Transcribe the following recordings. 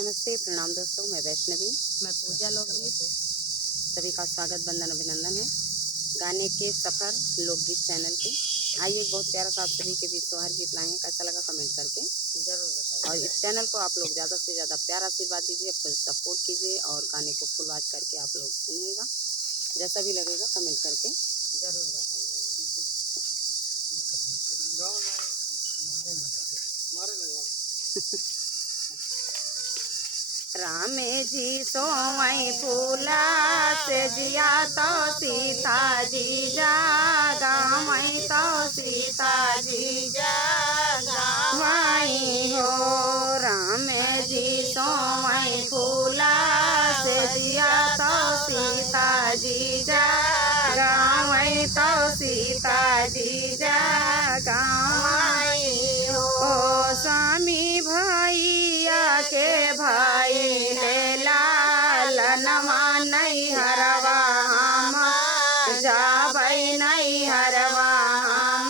नमस्ते, प्रणाम दोस्तों। मैं वैष्णवी, मैं पूजा लोकगीत। सभी का स्वागत, वंदन, अभिनंदन है गाने के सफ़र लोकगीत चैनल के। आइए एक बहुत प्यारा सा आप सभी के बीच सोहर गीत लाए हैं। कैसा लगा कमेंट करके जरूर बताइए। और इस चैनल को आप लोग ज़्यादा से ज़्यादा प्यार आशीर्वाद दीजिए, फुल सपोर्ट कीजिए और गाने को फुल वॉच करके आप लोग सुनिएगा। जैसा भी लगेगा कमेंट करके जरूर बताइए। रामे जी सोमई फूला से जिया तो सीता जी जागामई तो सीता जी जागामई हो। रामे जी सोमई फूला से जिया तो सीता जी जागामई तो सीता जी जागामई हो। स्वामी भैया के भाई ले लाल नमा नहीं हरवा हम जाबई नहीं हरवा हम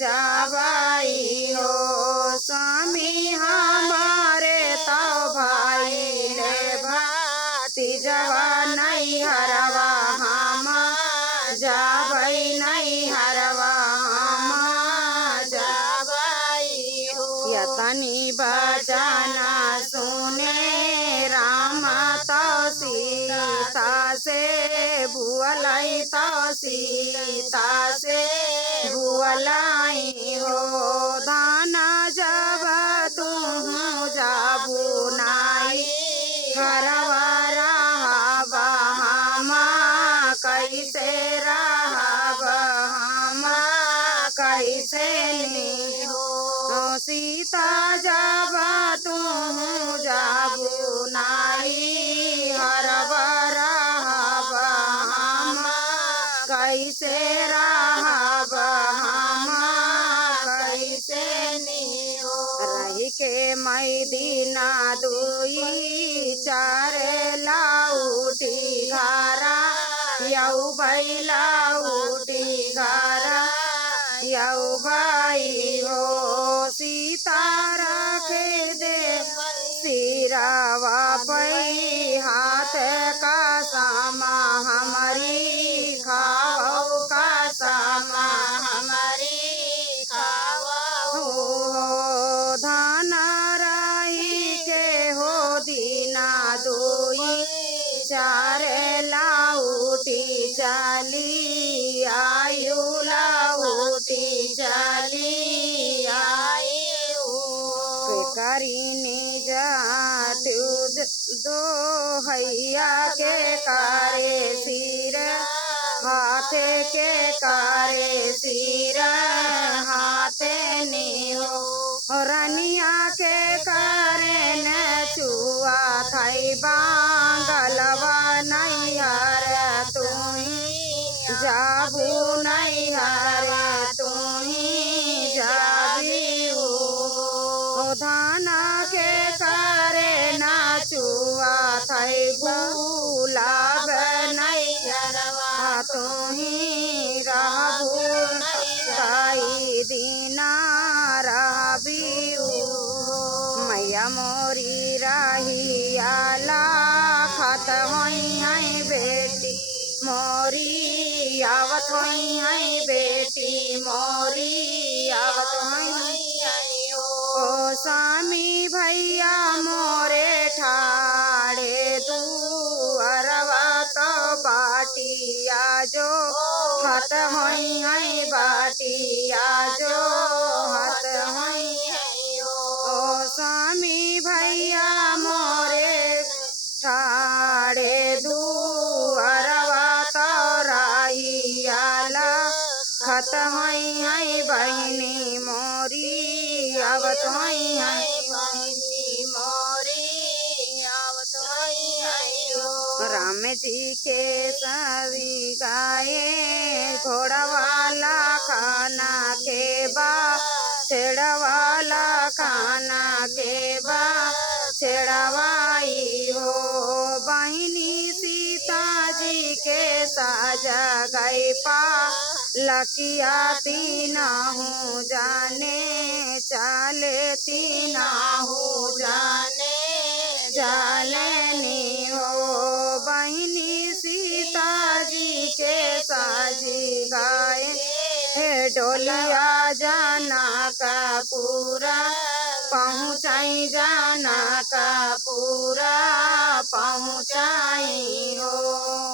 जाबई हो। स्वामी हमारे तो भाई ले भतीजवा नहीं हरवा हम जाबई नहीं हरवा हम जाबई हो। यतनी बजाना सुने राम तो सीता से भुअलाई तो सीता से भुअलाई हो। दाना जब तुम जाबू नाई हरवा रहबा हम कैसे रहबा हम कैसे नी हो। सीता जब तुम जाबू नाई हरवा रहबा हम कैसे रहबा हम कैसे नी हो। रही के मई दीना दुई चार लाउटी घरा यऊ बैला उठी घरा यऊ भाई हो। सीता रखे दे सिरावा पई हाथ का सामा हमारी खाओ का सामा हमारी खाओ हो। धान राई के हो दीना दोई चार लाउटी चाली आयु लाउटी चाली आयु करीनी जाटू दो हैया के कारे सिर हाथ के कारे सिर हाथ ने हो। रनिया के कारे न छुआ थाई बांगलवा नहीं हर तुम्ही जाबू नहीं हर तुम्ही जाबी हो। धाना के कारे न छुआ थाई गुलाब नहीं हरवा तुम्ही रहबू ताई दीना रहबी हो। मैया मोरी राही आला खत होई है बेटी मोरी आवत होई है बेटी मोरी आवत होई है ओ। स्वामी भैया मोरे ठाड़े तू अरवा तो बाटिया जो हत होई है बाटिया जो हत होई है ओ। स्वामी भैया मोरे ठाड़े दू अरवा तो राही आला खत होई है बहिनी मोरी आवत होई है बहिनी मोरी आवत होई है ओ। राम जी के सभी गाये घोड़ा वाला खाना के बा छेड़ा वाला खाना के बा छेड़वाई हो। बहिनी सीता जी के साजा गई पा लकिया तीना हूँ जाने चाले तीना हूँ जाने जालनी हो बहिनी सीता जी के साजी गाए हे डोलिया जाना का पूरा पहुँचाई जाना का पूरा पहुँचाई हो।